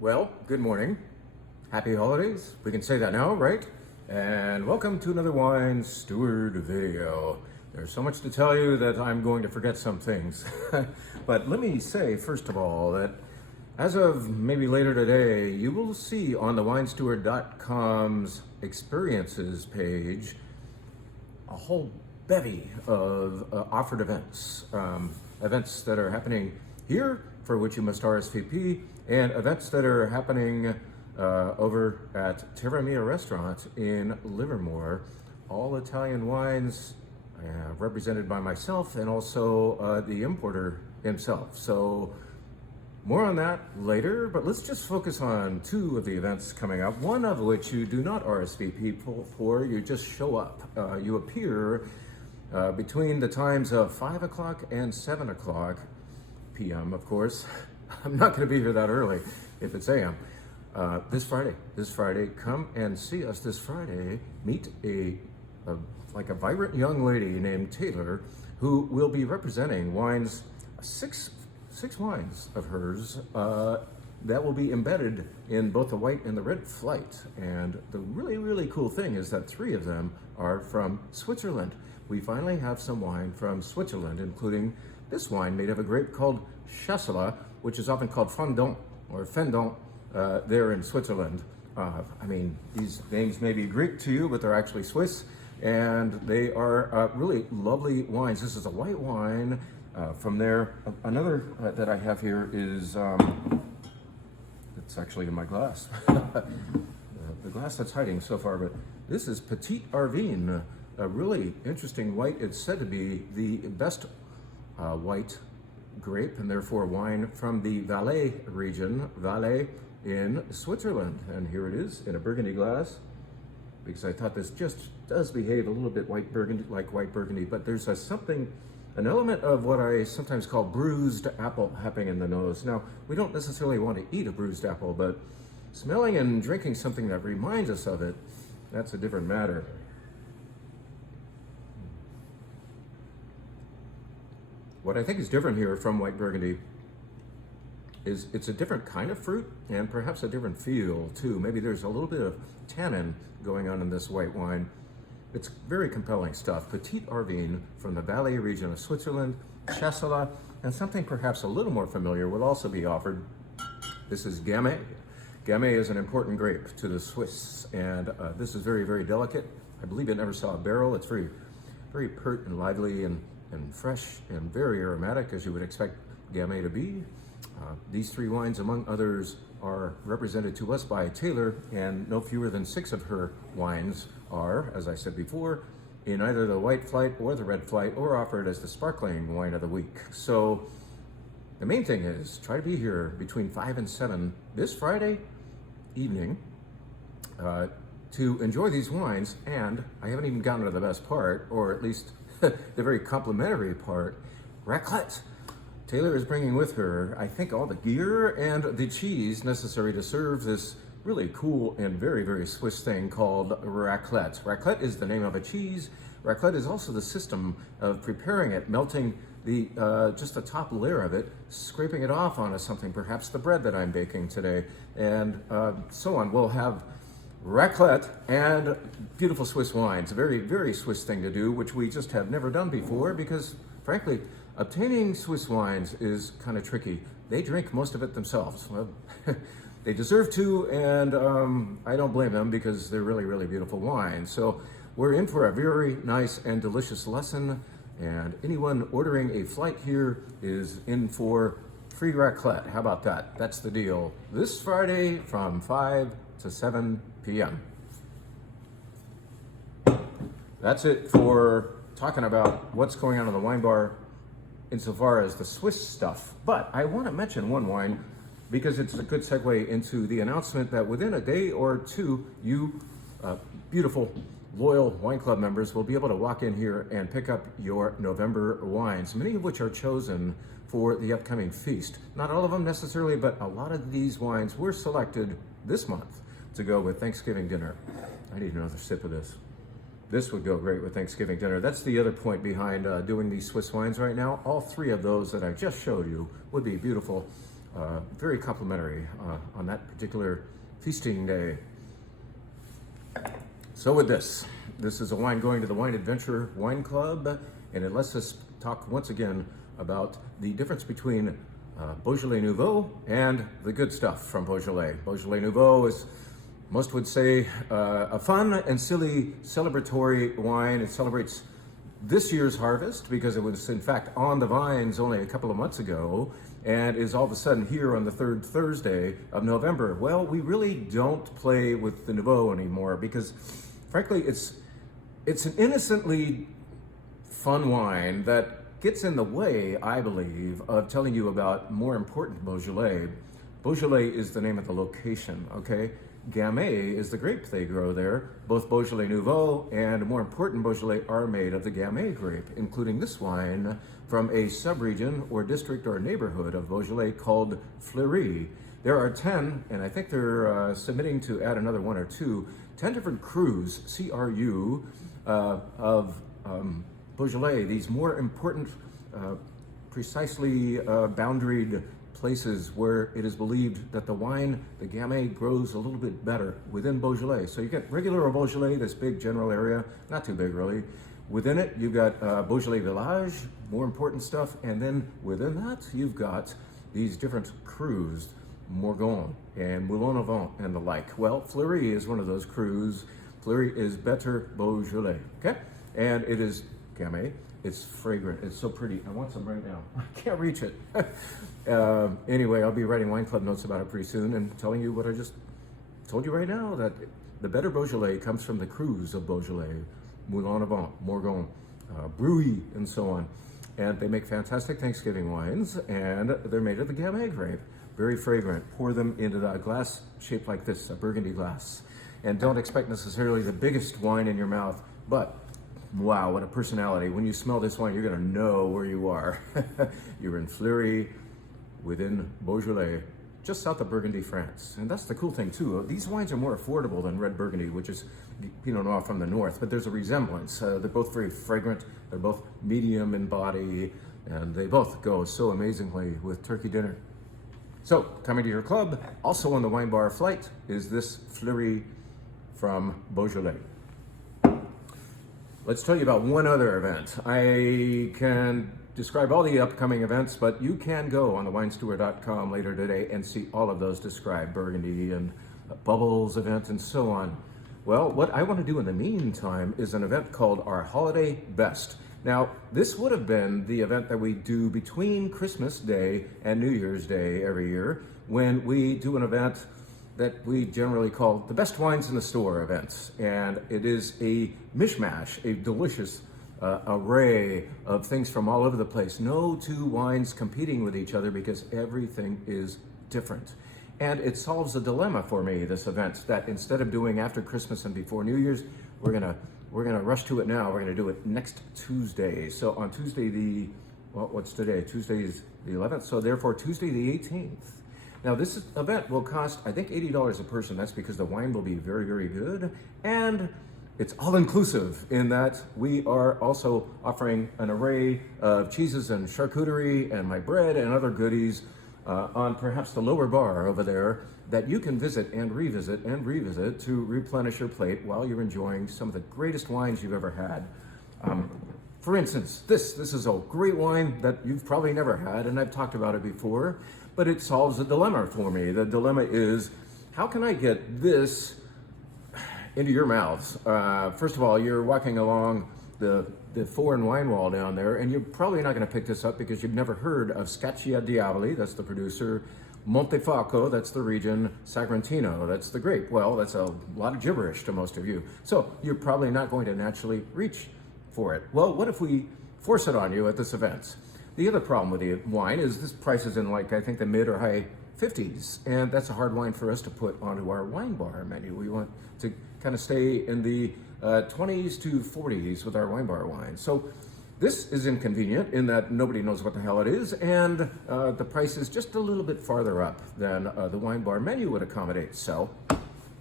Well, good morning. Happy holidays. We can say that now, right? And welcome to another Wine Steward video. There's so much to tell you that I'm going to forget some things. But let me say, first of all, that as of maybe later today, you will see on the winesteward.com's experiences page a whole bevy of offered events. Events that are happening here for which you must RSVP, and events that are happening over at Terra Mia Restaurant in Livermore. All Italian wines represented by myself and also the importer himself. So more on that later, but let's just focus on two of the events coming up, one of which you do not RSVP for, you just show up. You appear between the times of 5 o'clock and 7 o'clock p.m., of course. I'm not going to be here that early if it's a.m. This Friday, come and see us this Friday. Meet a vibrant young lady named Taylor, who will be representing wines, six wines of hers that will be embedded in both the white and the red flight. And the really cool thing is that 3 of them are from Switzerland. We finally have some wine from Switzerland, including this wine made of a grape called Chasselas, which is often called Fendant or Fendant there in Switzerland. I mean, these names may be Greek to you, but they're actually Swiss, and they are really lovely wines. This is a white wine from there. Another that I have here is, it's actually in my glass. The glass that's hiding so far, but this is Petit Arvin, a really interesting white. It's said to be the best white grape and therefore wine from the Valais region, Valais in Switzerland. And here it is in a Burgundy glass, because I thought this just does behave a little bit white Burgundy, but there's an element of what I sometimes call bruised apple happening in the nose. Now, we don't necessarily want to eat a bruised apple, but smelling and drinking something that reminds us of it, that's a different matter. What I think is different here from white Burgundy is it's a different kind of fruit and perhaps a different feel too. Maybe there's a little bit of tannin going on in this white wine. It's very compelling stuff. Petit Arvin from the Valais region of Switzerland, Chasselas, and something perhaps a little more familiar will also be offered. This is Gamay. Gamay is an important grape to the Swiss, and this is very delicate. I believe it never saw a barrel. It's very pert and lively and fresh and very aromatic, as you would expect Gamay to be. These 3 wines, among others, are represented to us by Taylor, and no fewer than 6 of her wines are, as I said before, in either the white flight or the red flight, or offered as the sparkling wine of the week. So the main thing is try to be here between 5 and 7 this Friday evening to enjoy these wines. And I haven't even gotten to the best part, or at least the very complimentary part, raclette. Taylor is bringing with her, I think, all the gear and the cheese necessary to serve this really cool and very Swiss thing called raclette. Raclette is the name of a cheese. Raclette is also the system of preparing it, melting the just the top layer of it, scraping it off onto something, perhaps the bread that I'm baking today, and so on. We'll have raclette and beautiful Swiss wines. A very Swiss thing to do, which we just have never done before, because frankly, obtaining Swiss wines is kind of tricky. They drink most of it themselves. Well, they deserve to, and I don't blame them, because they're really beautiful wines. So we're in for a very nice and delicious lesson, and anyone ordering a flight here is in for free raclette. How about that? That's the deal. This Friday from 5 to 7 p.m. That's it for talking about what's going on in the wine bar insofar as the Swiss stuff. But I want to mention one wine, because it's a good segue into the announcement that within a day or 2, you beautiful, loyal wine club members will be able to walk in here and pick up your November wines, many of which are chosen for the upcoming feast. Not all of them necessarily, but a lot of these wines were selected this month to go with Thanksgiving dinner. I need another sip of this. This would go great with Thanksgiving dinner. That's the other point behind doing these Swiss wines right now. All 3 of those that I just showed you would be beautiful very complimentary on that particular feasting day. So with this is a wine going to the Wine Adventure Wine Club, and it lets us talk once again about the difference between Beaujolais Nouveau and the good stuff from Beaujolais. Beaujolais Nouveau is, most would say, a fun and silly celebratory wine. It celebrates this year's harvest because it was in fact on the vines only a couple of months ago and is all of a sudden here on the third Thursday of November. Well, we really don't play with the Nouveau anymore because frankly it's an innocently fun wine that gets in the way, I believe, of telling you about more important Beaujolais. Beaujolais is the name of the location, okay? Gamay is the grape they grow there. Both Beaujolais Nouveau and, more important, Beaujolais are made of the Gamay grape, including this wine from a sub-region or district or neighborhood of Beaujolais called Fleury. There are 10, and I think they're submitting to add another 1 or 2, 10 different crus, C-R-U, of Beaujolais, these more important, precisely boundaried places where it is believed that the wine, the Gamay, grows a little bit better within Beaujolais. So you get regular Beaujolais, this big general area, not too big really. Within it, you've got Beaujolais Village, more important stuff, and then within that, you've got these different crus, Morgon and Moulin au Vent and the like. Well, Fleury is one of those crus. Fleury is better Beaujolais, okay? And it is Gamay. It's fragrant. It's so pretty. I want some right now. I can't reach it. Anyway, I'll be writing wine club notes about it pretty soon and telling you what I just told you right now, that the better Beaujolais comes from the crus of Beaujolais, Moulin au Vent, Morgon, Brouilly, and so on. And they make fantastic Thanksgiving wines, and they're made of the Gamay grape. Very fragrant. Pour them into a glass shaped like this, a burgundy glass. And don't expect necessarily the biggest wine in your mouth, but wow, what a personality. When you smell this wine, you're gonna know where you are. You're in Fleury, within Beaujolais, just south of Burgundy, France. And that's the cool thing too. These wines are more affordable than red Burgundy, which is Pinot Noir from the north, but there's a resemblance. They're both very fragrant. They're both medium in body, and they both go so amazingly with turkey dinner. So, coming to your club, also on the wine bar flight, is this Fleury from Beaujolais. Let's tell you about one other event. I can describe all the upcoming events, but you can go on thewinesteward.com later today and see all of those described, Burgundy and Bubbles event and so on. Well, what I want to do in the meantime is an event called our Holiday Best. Now, this would have been the event that we do between Christmas Day and New Year's Day every year, when we do an event that we generally call the Best Wines in the Store events. And it is a mishmash, a delicious array of things from all over the place. No two wines competing with each other because everything is different. And it solves a dilemma for me, this event, that instead of doing after Christmas and before New Year's, we're gonna rush to it now. We're gonna do it next Tuesday. So on Tuesday what's today? Tuesday's the 11th, so therefore Tuesday the 18th. Now this event will cost, I think, $80 a person. That's because the wine will be very, very good. And it's all-inclusive in that we are also offering an array of cheeses and charcuterie and my bread and other goodies on perhaps the lower bar over there that you can visit and revisit to replenish your plate while you're enjoying some of the greatest wines you've ever had. For instance, this is a great wine that you've probably never had, and I've talked about it before, but it solves a dilemma for me. The dilemma is, how can I get this into your mouths? First of all, you're walking along the foreign wine wall down there, and you're probably not going to pick this up because you've never heard of Scaccia Diavoli, that's the producer, Montefalco, that's the region, Sagrantino, that's the grape. Well, that's a lot of gibberish to most of you. So you're probably not going to naturally reach for it. Well, what if we force it on you at this event? The other problem with the wine is this price is in, like, I think the mid or high 50s, and that's a hard wine for us to put onto our wine bar menu. We want to kind of stay in the 20s to 40s with our wine bar wine. So this is inconvenient in that nobody knows what the hell it is, and the price is just a little bit farther up than the wine bar menu would accommodate. So,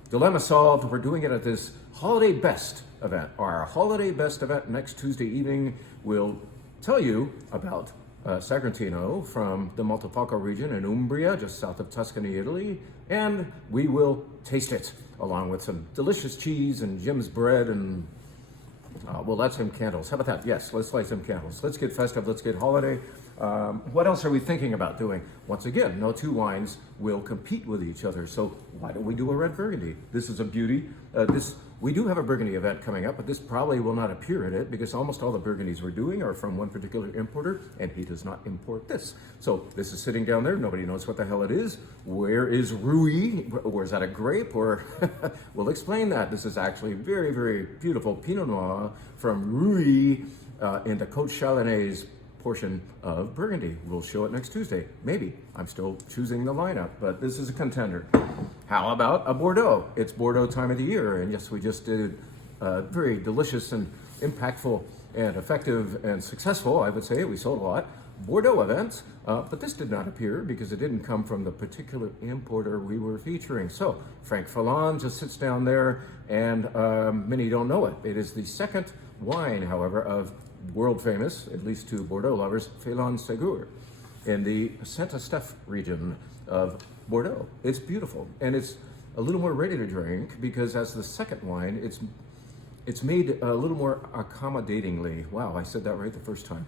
dilemma solved. We're doing it at this Holiday Best event. Our Holiday Best event next Tuesday evening will tell you about Sagrantino from the Montefalco region in Umbria, just south of Tuscany, Italy, and we will taste it along with some delicious cheese and Jim's bread and we'll light some candles. How about that? Yes, let's light some candles. Let's get festive, let's get holiday. What else are we thinking about doing? Once again, no two wines will compete with each other, so why don't we do a red Burgundy? This is a beauty. We do have a Burgundy event coming up, but this probably will not appear in it because almost all the Burgundies we're doing are from one particular importer, and he does not import this. So this is sitting down there. Nobody knows what the hell it is. Where is Rui? Or is that a grape? Or we'll explain that. This is actually very, very beautiful Pinot Noir from Rui in the Côte Chalonnaise portion of Burgundy. We'll show it next Tuesday. Maybe. I'm still choosing the lineup, but this is a contender. How about a Bordeaux? It's Bordeaux time of the year, and yes, we just did very delicious and impactful and effective and successful, I would say, we sold a lot, Bordeaux events, but this did not appear because it didn't come from the particular importer we were featuring. So Frank Fallon just sits down there, and many don't know it. It is the second wine, however, of world famous, at least to Bordeaux lovers, Félon Ségur, in the Saint-Estèphe region of Bordeaux. It's beautiful, and it's a little more ready to drink because as the second wine, it's made a little more accommodatingly. Wow, I said that right the first time.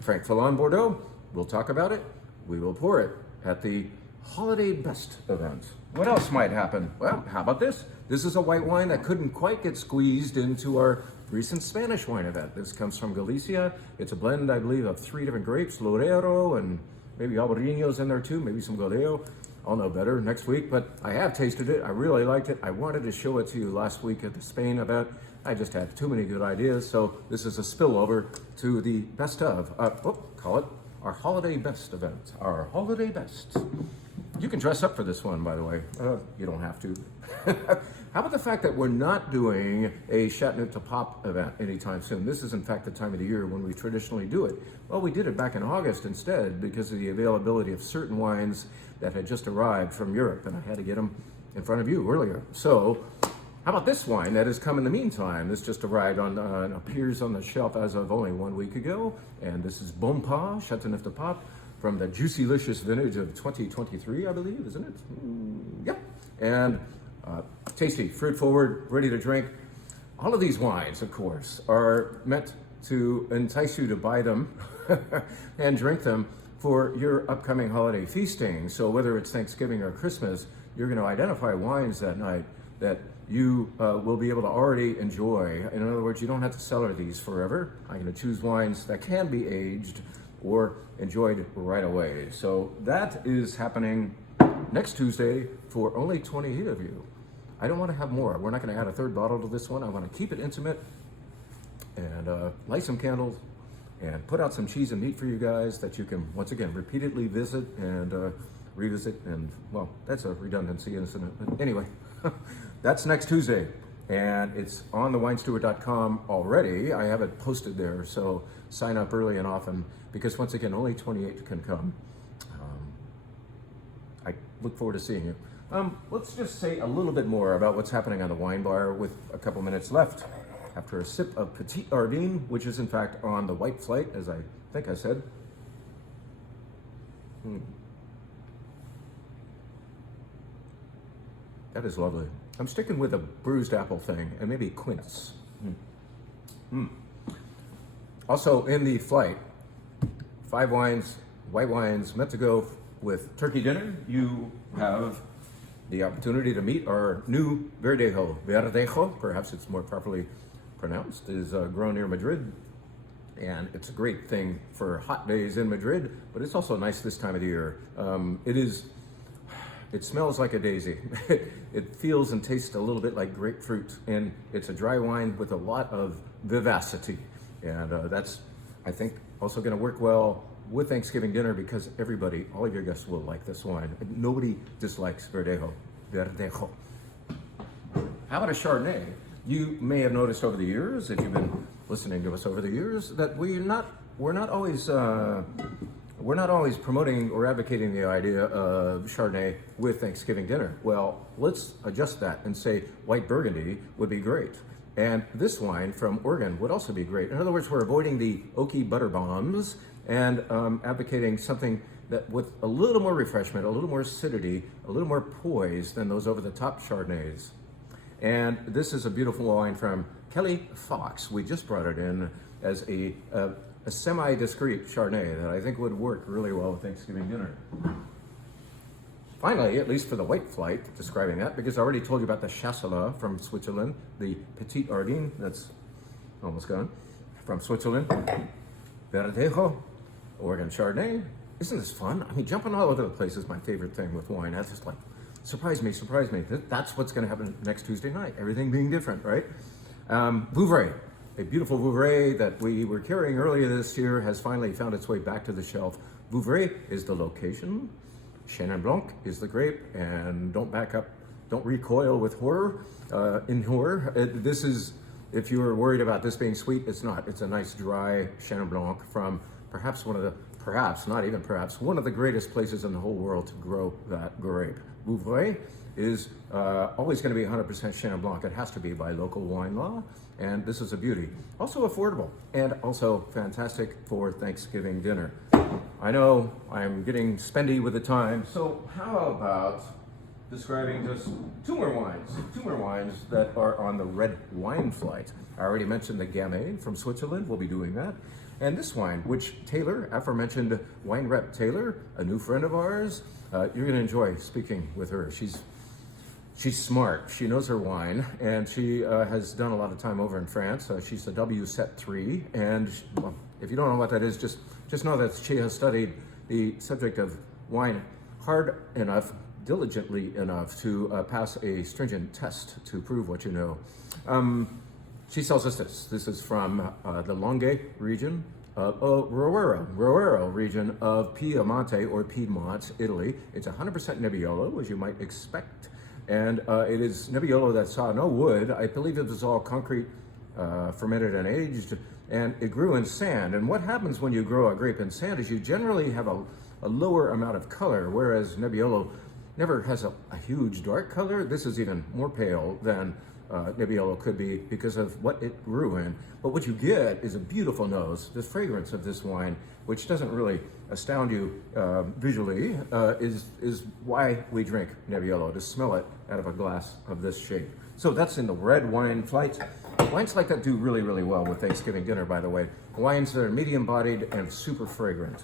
Frank Fallon Bordeaux, we'll talk about it. We will pour it at the Holiday Best event. What else might happen? Well, how about this? This is a white wine that couldn't quite get squeezed into our recent Spanish wine event. This comes from Galicia. It's a blend, I believe, of 3 different grapes, Lorero, and maybe Albarino's in there too, maybe some Godello. I'll know better next week, but I have tasted it. I really liked it. I wanted to show it to you last week at the Spain event. I just had too many good ideas, so this is a spillover to the best of, call it our Holiday Best event. Our Holiday Best. You can dress up for this one, by the way. You don't have to. How about the fact that we're not doing a Chateauneuf du Pape event anytime soon? This is, in fact, the time of the year when we traditionally do it. Well, we did it back in August instead because of the availability of certain wines that had just arrived from Europe, and I had to get them in front of you earlier. So, how about this wine that has come in the meantime? This just arrived on, appears on the shelf as of only 1 week ago, and this is Bonpas, Chateauneuf du Pape, from the Juicylicious vintage of 2023, I believe, isn't it? Yep. And tasty, fruit forward, ready to drink. All of these wines, of course, are meant to entice you to buy them and drink them for your upcoming holiday feasting. So whether it's Thanksgiving or Christmas, you're going to identify wines that night that you will be able to already enjoy. In other words, you don't have to cellar these forever. I'm going to choose wines that can be aged or enjoyed right away. So that is happening next Tuesday for only 28 of you. I don't want to have more. We're not going to add a third bottle to this one. I want to keep it intimate and light some candles and put out some cheese and meat for you guys that you can, once again, repeatedly visit and revisit. And, well, that's a redundancy, isn't it? But anyway, that's next Tuesday. And it's on thewinesteward.com already. I have it posted there, so sign up early and often because, once again, only 28 can come. I look forward to seeing you. Let's just say a little bit more about what's happening on the wine bar with a couple minutes left after a sip of Petit Ardine, which is in fact on the white flight, as I think I said. That is lovely. I'm sticking with a bruised apple thing and maybe quince. Also in the flight, 5 wines, white wines meant to go with turkey dinner. You have the opportunity to meet our new Verdejo. Verdejo, perhaps it's more properly pronounced, is grown near Madrid. And it's a great thing for hot days in Madrid, but it's also nice this time of the year. It smells like a daisy. It feels and tastes a little bit like grapefruit, and it's a dry wine with a lot of vivacity. And that's, I think, also gonna work well with Thanksgiving dinner because everybody, all of your guests will like this wine. Nobody dislikes Verdejo. Verdejo. How about a Chardonnay? You may have noticed over the years, if you've been listening to us over the years, that we're not always promoting or advocating the idea of Chardonnay with Thanksgiving dinner. Well, let's adjust that and say white Burgundy would be great. And this wine from Oregon would also be great. In other words, we're avoiding the oaky butter bombs and advocating something that with a little more refreshment, a little more acidity, a little more poise than those over-the-top Chardonnays. And this is a beautiful wine from Kelly Fox. We just brought it in as a semi-discreet Chardonnay that I think would work really well with Thanksgiving dinner. Finally, at least for the white flight, describing that, because I already told you about the Chasselas from Switzerland, the Petit Ardenne, that's almost gone, from Switzerland, Verdejo, Oregon Chardonnay. Isn't this fun? I mean, jumping all over the place is my favorite thing with wine. That's just like, surprise me. That's what's going to happen next Tuesday night, everything being different, right? Vouvray, a beautiful Vouvray that we were carrying earlier this year has finally found its way back to the shelf. Vouvray is the location. Chenin Blanc is the grape, and don't back up, don't recoil with horror. This is, if you were worried about this being sweet, it's not. It's a nice dry Chenin Blanc from perhaps one of the greatest places in the whole world to grow that grape. Vouvray is always going to be 100% Chenin Blanc. It has to be by local wine law, and this is a beauty. Also affordable, and also fantastic for Thanksgiving dinner. I know I'm getting spendy with the time, so how about describing just two more wines that are on the red wine flight. I already mentioned the Gamay from Switzerland. We'll be doing that. And this wine, which Taylor, aforementioned wine rep Taylor, a new friend of ours, you're going to enjoy speaking with her. She's smart. She knows her wine, and she has done a lot of time over in France. She's a WSET 3, and well, if you don't know what that is, just know that she has studied the subject of wine hard enough, diligently enough to pass a stringent test to prove what you know. She sells us this. This is from the Langhe region, Roero region of Piemonte or Piedmont, Italy. It's 100% Nebbiolo, as you might expect. And it is Nebbiolo that saw no wood. I believe it was all concrete, fermented and aged, and it grew in sand. And what happens when you grow a grape in sand is you generally have a lower amount of color, whereas Nebbiolo never has a huge dark color. This is even more pale than Nebbiolo could be because of what it grew in. But what you get is a beautiful nose. The fragrance of this wine, which doesn't really astound you visually, is why we drink Nebbiolo, to smell it out of a glass of this shape. So that's in the red wine flight. Wines like that do really, really well with Thanksgiving dinner, by the way. Wines that are medium-bodied and super fragrant.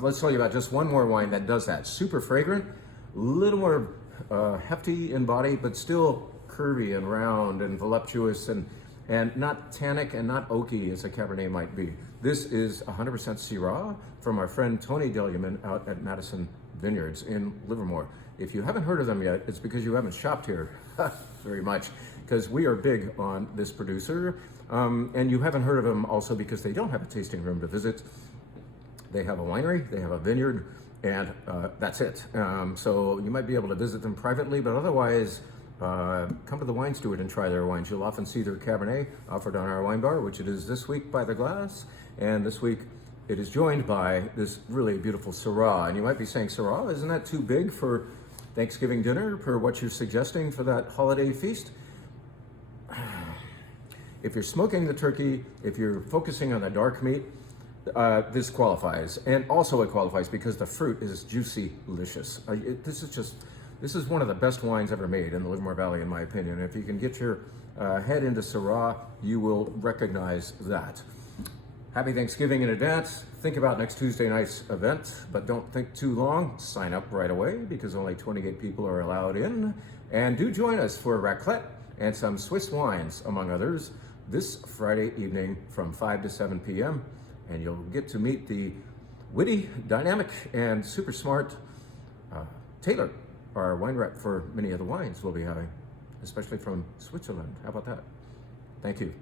Let's tell you about just one more wine that does that. Super fragrant, a little more hefty in body, but still curvy and round and voluptuous and not tannic and not oaky as a Cabernet might be. This is 100% Syrah from our friend Tony Deluman out at Madison Vineyards in Livermore. If you haven't heard of them yet, it's because you haven't shopped here very much, because we are big on this producer. And you haven't heard of them also because they don't have a tasting room to visit. They have a winery, they have a vineyard, and that's it. So you might be able to visit them privately, but otherwise, come to the Wine Steward and try their wines. You'll often see their Cabernet offered on our wine bar, which it is this week by the glass. And this week it is joined by this really beautiful Syrah. And you might be saying, Syrah, isn't that too big for Thanksgiving dinner, for what you're suggesting for that holiday feast? If you're smoking the turkey, if you're focusing on the dark meat, this qualifies. And also it qualifies because the fruit is juicy, delicious. This is one of the best wines ever made in the Livermore Valley, in my opinion. If you can get your head into Syrah, you will recognize that. Happy Thanksgiving in advance. Think about next Tuesday night's event, but don't think too long. Sign up right away because only 28 people are allowed in. And do join us for raclette and some Swiss wines, among others, this Friday evening from 5 to 7 p.m. And you'll get to meet the witty, dynamic, and super smart Taylor, our wine rep for many of the wines we'll be having, especially from Switzerland. How about that? Thank you.